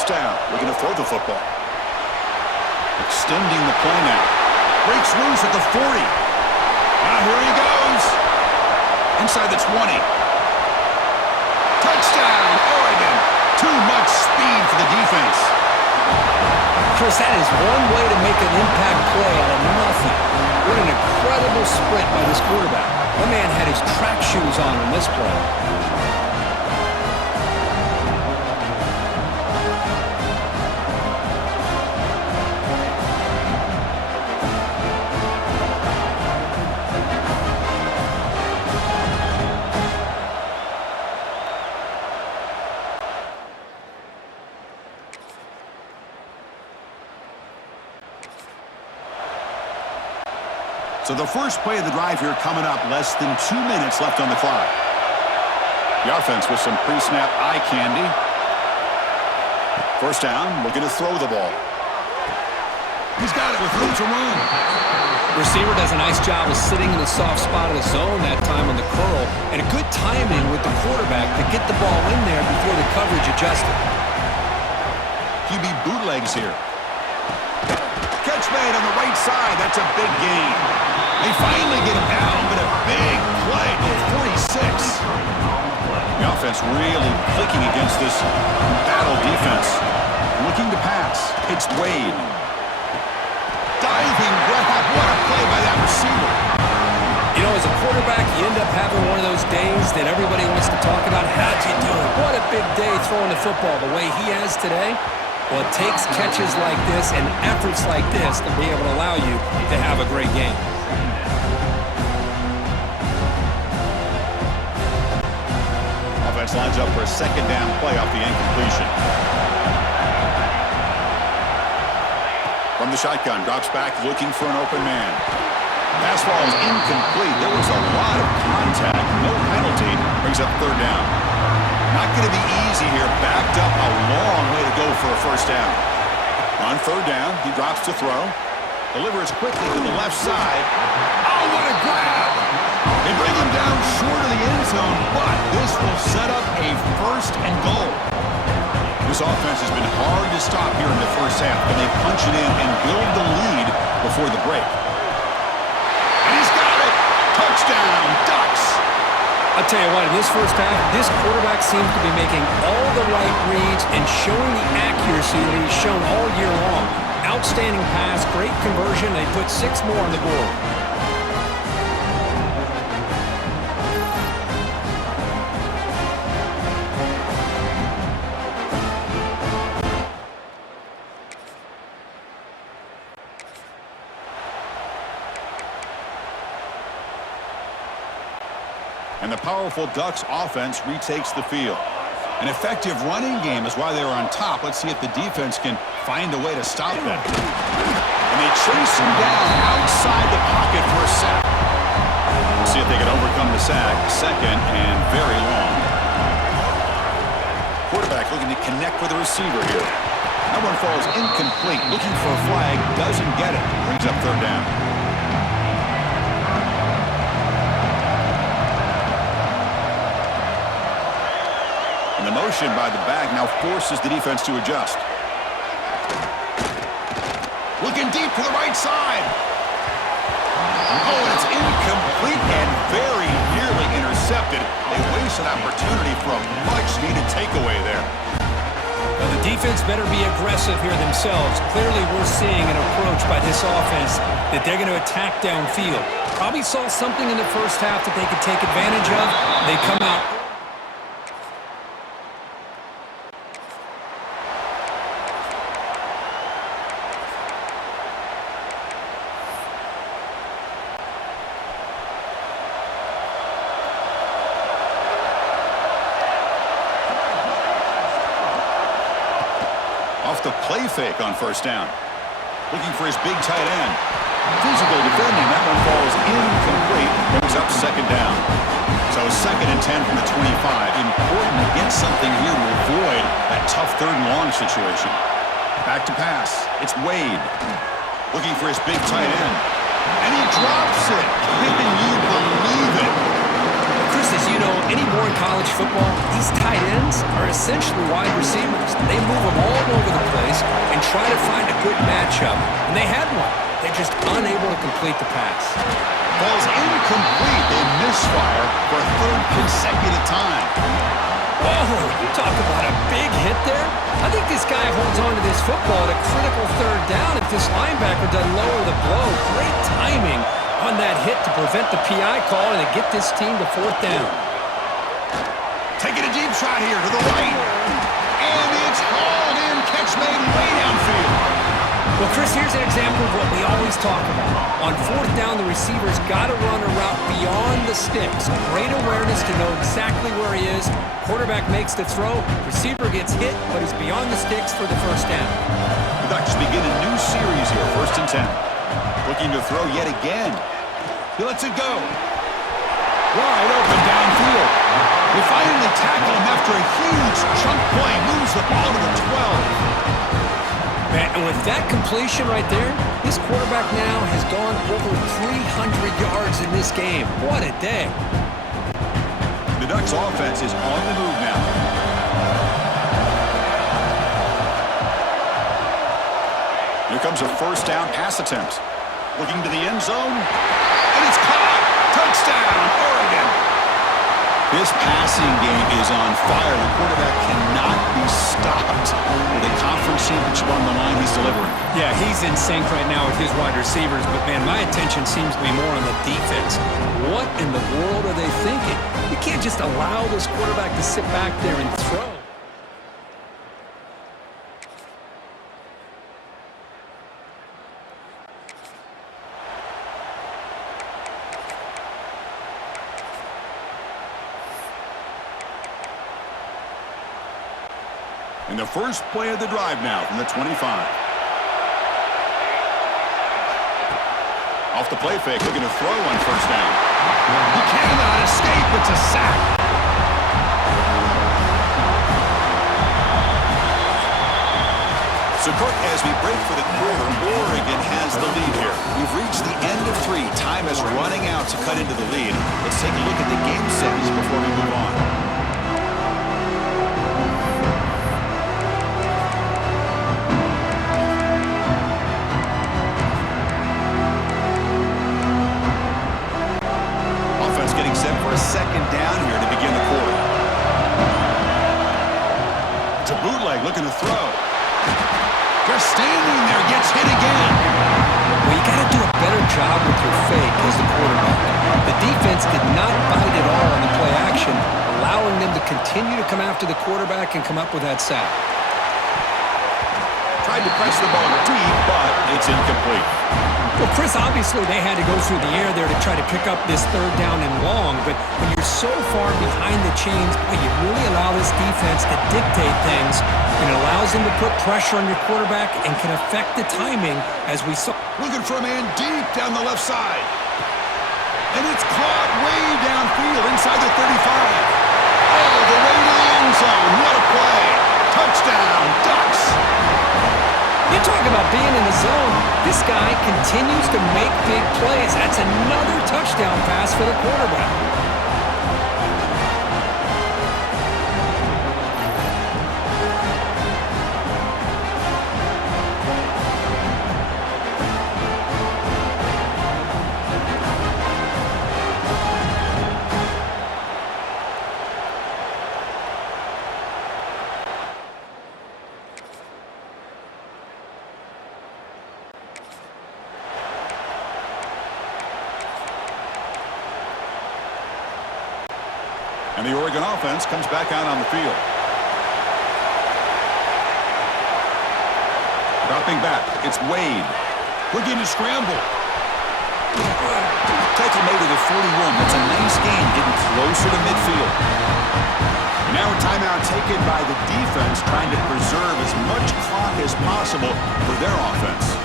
first down. We're going to throw the football. Extending the play now. Breaks loose at the 40. Here he goes. Inside the 20. Touchdown, Oregon. Too much speed for the defense. Chris, that is one way to make an impact play out of nothing. What an incredible sprint by this quarterback. My man had his track shoes on this play. So the first play of the drive here coming up, less than 2 minutes left on the clock. The offense with some pre-snap eye candy. First down, looking to throw the ball. He's got it with room to run. Receiver does a nice job of sitting in the soft spot of the zone that time on the curl, and a good timing with the quarterback to get the ball in there before the coverage adjusted. QB bootlegs here. Catch made on the right side. That's a big gain. They finally get him down, but a big play. 46. The offense really clicking against this battle defense. Looking to pass. It's Wade. Diving grab. What a play by that receiver. You know, as a quarterback, you end up having one of those days that everybody wants to talk about. How'd you do it? What a big day throwing the football the way he has today. Well, it takes catches like this and efforts like this to be able to allow you to have a great game. Offense lines up for a second down play off the incompletion. From the shotgun, drops back looking for an open man. Pass ball is incomplete. There was a lot of contact. No penalty. Brings up third down. Not going to be easy here. Backed up a long way to go for a first down. On third down, he drops to throw. Delivers quickly to the left side. Oh, what a grab! They bring him down short of the end zone, but this will set up a first and goal. This offense has been hard to stop here in the first half, but they punch it in and build the lead before the break. And he's got it! Touchdown, Ducks! I'll tell you what, in this first half, this quarterback seems to be making all the right reads and showing the accuracy that he's shown all year long. Outstanding pass, great conversion. They put 6 more on the board. And the powerful Ducks offense retakes the field. An effective running game is why they were on top. Let's see if the defense can find a way to stop them. And they chase him down outside the pocket for a sack. Let's see if they can overcome the sack. Second and very long. Quarterback looking to connect with the receiver here. That one falls incomplete. Looking for a flag. Doesn't get it. Brings up third down. The motion by the back now forces the defense to adjust. Looking deep to the right side. Oh, and it's incomplete and very nearly intercepted. They waste an opportunity for a much-needed takeaway there. Well, the defense better be aggressive here themselves. Clearly, we're seeing an approach by this offense that they're going to attack downfield. Probably saw something in the first half that they could take advantage of. They come out. Off the play fake on first down. Looking for his big tight end. Physical defending. That one falls incomplete. Brings up second down. So second and 10 from the 25. Important to get something here to avoid that tough third and long situation. Back to pass. It's Wade. Looking for his big tight end. And he drops it. Can you believe it? Chris, as you know, anymore in college football, these tight ends are essentially wide receivers. They move them all over the place and try to find a good matchup, and they had one. They're just unable to complete the pass. Ball's incomplete. They misfire for a third consecutive time. Whoa, you talk about a big hit there. I think this guy holds on to this football at a critical third down if this linebacker doesn't lower the blow. Great timing on that hit to prevent the PI call and to get this team to fourth down. Taking a deep shot here to the right. And it's hauled in. Catch made way downfield. Well, Chris, here's an example of what we always talk about. On fourth down, the receiver's got to run a route beyond the sticks. Great awareness to know exactly where he is. Quarterback makes the throw. Receiver gets hit, but he's beyond the sticks for the first down. The Ducks begin a new series here, 1st and 10. Looking to throw yet again. He lets it go. Wide open downfield. They finally tackle him after a huge chunk play. Moves the ball to the 12. And with that completion right there, this quarterback now has gone over 300 yards in this game. What a day. The Ducks offense is on the move now. Here comes a first down pass attempt. Looking to the end zone. And it's caught. Touchdown, Oregon. This passing game is on fire. The quarterback cannot be stopped. With a conference championship on the line, he's delivering. Yeah, he's in sync right now with his wide receivers, but man, my attention seems to be more on the defense. What in the world are they thinking? You can't just allow this quarterback to sit back there and throw. In the first play of the drive now from the 25. Off the play fake, looking to throw on first down. He cannot escape. It's a sack. So, Kirk, as we break for the quarter, Oregon has the lead here. We've reached the end of 3. Time is running out to cut into the lead. Let's take a look at the game settings before we move on. Second down here to begin the quarter. It's a bootleg looking to throw. They're standing there, gets hit again. Well, you got to do a better job with your fake as the quarterback. The defense did not bite at all on the play action, allowing them to continue to come after the quarterback and come up with that sack. Tried to press the ball deep, but it's incomplete. Well, Chris, obviously they had to go through the air there to try to pick up this third down and long, but when you're so far behind the chains, boy, you really allow this defense to dictate things, and it allows them to put pressure on your quarterback and can affect the timing, as we saw. Looking for a man deep down the left side. And it's caught way downfield inside the 35. Oh, the way to the end zone. What a play. Touchdown, Ducks. You talk about being in the zone. This guy continues to make big plays. That's another touchdown pass for the quarterback. And the Oregon offense comes back out on the field. Dropping back, it's Wade. Looking to scramble. Tackle made to the 41. That's a nice gain, getting closer to midfield. And now a timeout taken by the defense, trying to preserve as much clock as possible for their offense.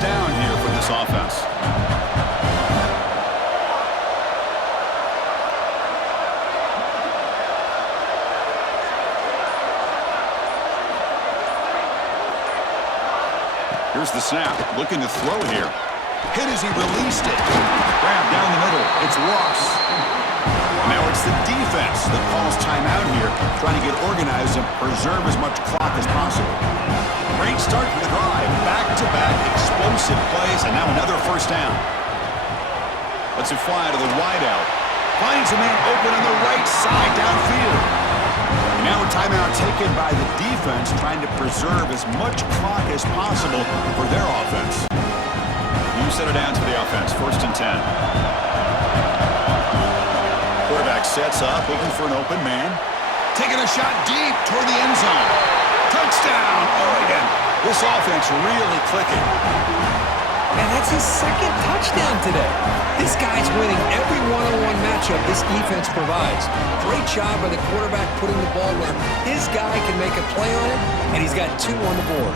Down here for this offense. Here's the snap, looking to throw here. Hit as he released it. Grab down the middle. It's Ross. Now it's the defense that calls timeout here, trying to get organized and preserve as much clock as possible. Great start to the drive. Back-to-back explosive plays, and now another first down. Lets it fly to the wideout. Finds a man open on the right side downfield. And now a timeout taken by the defense, trying to preserve as much clock as possible for their offense. You set it down to the offense, 1st and 10. Quarterback sets up, looking for an open man. Taking a shot deep toward the end zone. Touchdown, Oregon. This offense really clicking. Man, that's his 2nd touchdown today. This guy's winning every one-on-one matchup this defense provides. Great job by the quarterback putting the ball where his guy can make a play on it, and he's got 2 on the board.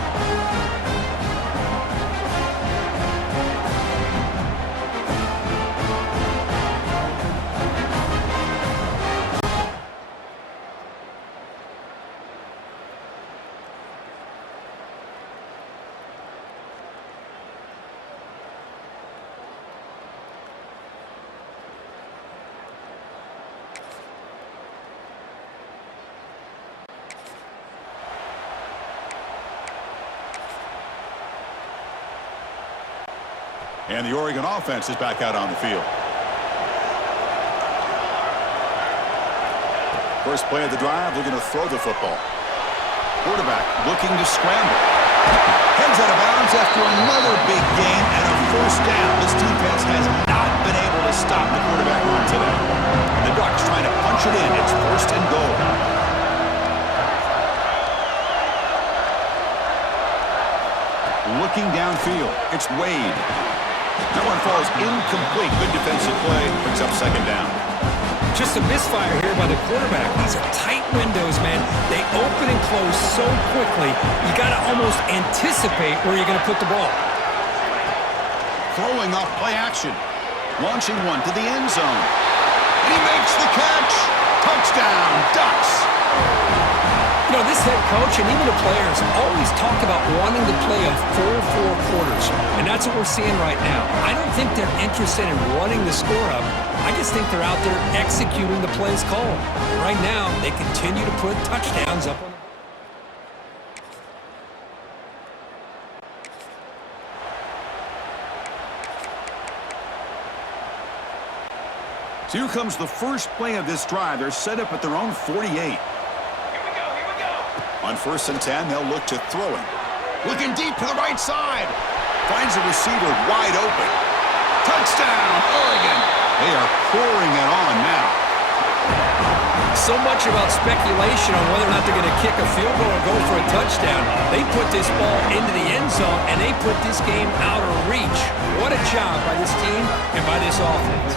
And the Oregon offense is back out on the field. First play of the drive, looking to throw the football. Quarterback looking to scramble. Heads out of bounds after another big gain and a first down. This defense has not been able to stop the quarterback run today. And the Ducks trying to punch it in. It's 1st and goal. Looking downfield, it's Wade. That one falls incomplete. Good defensive play. Brings up 2nd down. Just a misfire here by the quarterback. These are tight windows, man. They open and close so quickly, you got to almost anticipate where you're going to put the ball. Throwing off play action. Launching one to the end zone. He makes the catch. Touchdown, Ducks. You know, this head coach and even the players always talk about wanting to play a full 4 quarters, and that's what we're seeing right now. I don't think they're interested in running the score up. I just think they're out there executing the plays called. And right now, they continue to put touchdowns up on the So here comes the first play of this drive. They're set up at their own 48. On 1st and 10, they'll look to throw him. Looking deep to the right side. Finds a receiver wide open. Touchdown, Oregon. They are pouring it on now. So much about speculation on whether or not they're going to kick a field goal or go for a touchdown. They put this ball into the end zone, and they put this game out of reach. What a job by this team and by this offense.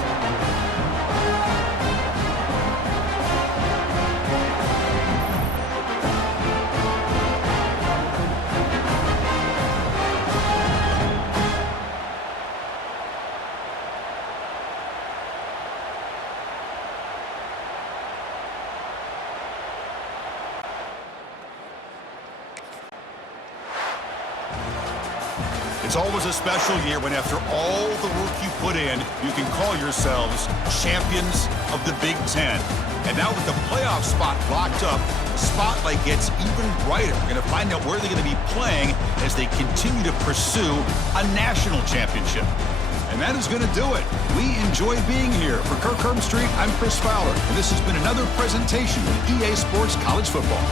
It's always a special year when after all the work you put in, you can call yourselves champions of the Big Ten. And now with the playoff spot locked up, the spotlight gets even brighter. We're going to find out where they're going to be playing as they continue to pursue a national championship. And that is going to do it. We enjoy being here. For Kirk Herbstreit, I'm Chris Fowler, and this has been another presentation of EA Sports College Football.